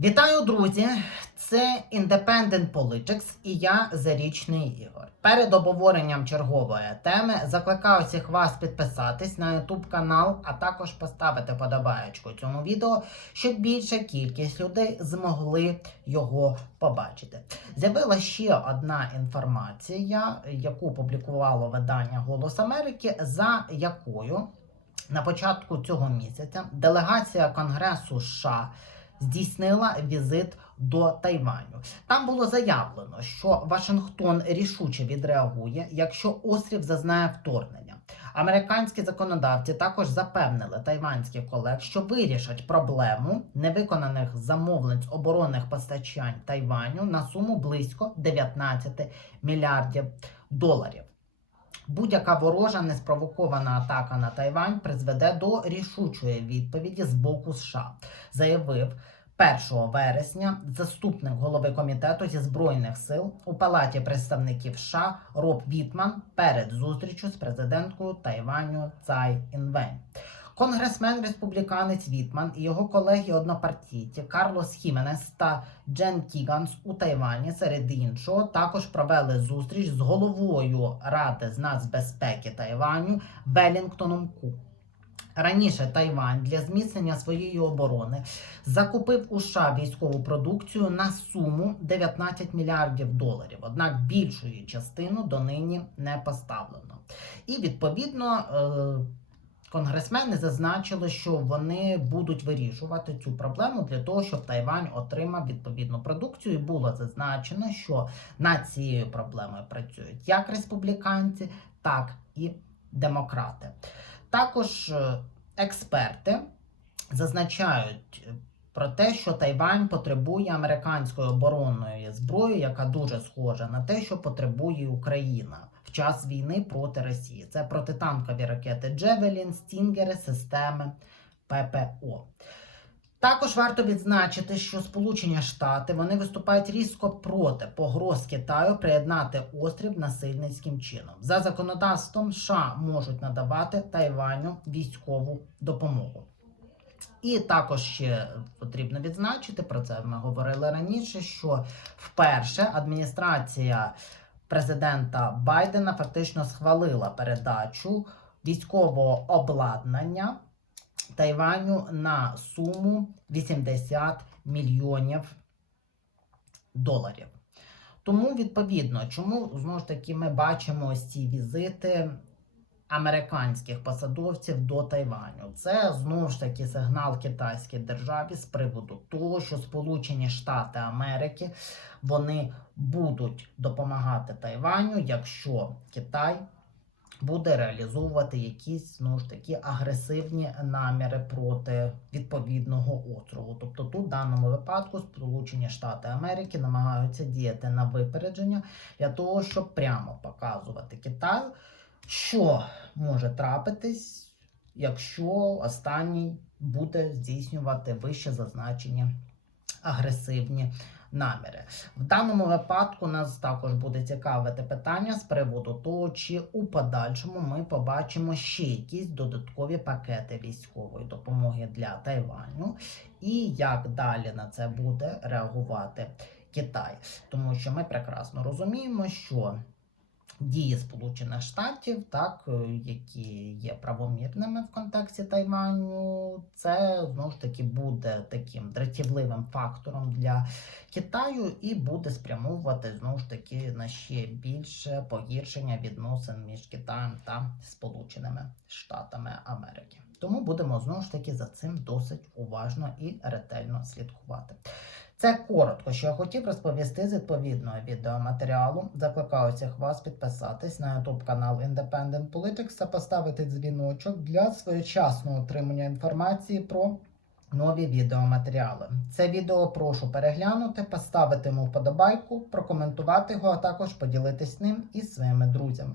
Вітаю, друзі! Це Independent Politics і я Зарічний Ігор. Перед обговоренням чергової теми закликаю всіх вас підписатись на YouTube канал, а також поставити подобаєчку цьому відео, щоб більша кількість людей змогли його побачити. З'явилася ще одна інформація, яку публікувало видання Голос Америки, за якою на початку цього місяця делегація Конгресу США здійснила візит до Тайваню. Там було заявлено, що Вашингтон рішуче відреагує, якщо острів зазнає вторгнення. Американські законодавці також запевнили тайванських колег, що вирішать проблему невиконаних замовлень оборонних постачань Тайваню на суму близько 19 мільярдів доларів. Будь-яка ворожа неспровокована атака на Тайвань призведе до рішучої відповіді з боку США, заявив 1 вересня заступник голови комітету зі збройних сил у палаті представників США Роб Вітман перед зустрічю з президенткою Тайваню Цай Інвень. Конгресмен республіканець Вітман і його колеги однопартійці Карлос Хіменес та Джен Кіганс у Тайвані, серед іншого, також провели зустріч з головою Ради з нацбезпеки Тайваню Велінгтоном Ку. Раніше Тайвань для зміцнення своєї оборони закупив у США військову продукцію на суму 19 мільярдів доларів. Однак більшої частину донині не поставлено. І відповідно. Конгресмени зазначили, що вони будуть вирішувати цю проблему для того, щоб Тайвань отримав відповідну продукцію. І було зазначено, що над цією проблемою працюють як республіканці, так і демократи. Також е, експерти зазначають про те, що Тайвань потребує американської оборонної зброї, яка дуже схожа на те, що потребує Україна в час війни проти Росії. Це протитанкові ракети Джевелін, Стінгери, системи ППО. Також варто відзначити, що Сполучені Штати вони виступають різко проти погроз Китаю приєднати острів насильницьким чином. За законодавством США можуть надавати Тайваню військову допомогу. І також ще потрібно відзначити про це. Ми говорили раніше, що вперше адміністрація президента Байдена фактично схвалила передачу військового обладнання Тайваню на суму 80 мільйонів доларів. Тому, відповідно, чому знову ж таки ми бачимо ось ці візити американських посадовців до Тайваню? Це знову ж таки сигнал китайській державі з приводу того, що Сполучені Штати Америки вони будуть допомагати Тайваню, якщо Китай буде реалізовувати якісь знову ж таки агресивні наміри проти відповідного острову. Тобто, тут в даному випадку Сполучені Штати Америки намагаються діяти на випередження для того, щоб прямо показувати Китаю, що може трапитись, якщо останній буде здійснювати вище зазначені агресивні наміри. В даному випадку нас також буде цікавити питання з приводу того, чи у подальшому ми побачимо ще якісь додаткові пакети військової допомоги для Тайваню, і як далі на це буде реагувати Китай, тому що ми прекрасно розуміємо, що дії Сполучених Штатів, так, е, які є правомірними в контексті Тайваню, це знову ж таки буде таким дратівливим фактором для Китаю і буде спрямовувати знову ж таки на ще більше погіршення відносин між Китаєм та Сполученими Штатами Америки. Тому будемо знову ж таки за цим досить уважно і ретельно слідкувати. Це коротко, що я хотів розповісти з відповідного відеоматеріалу. Закликаю всіх вас підписатись на YouTube канал Independent Politics та поставити дзвіночок для своєчасного отримання інформації про нові відеоматеріали. Це відео прошу переглянути, поставити йому вподобайку, прокоментувати його, а також поділитись ним із своїми друзями.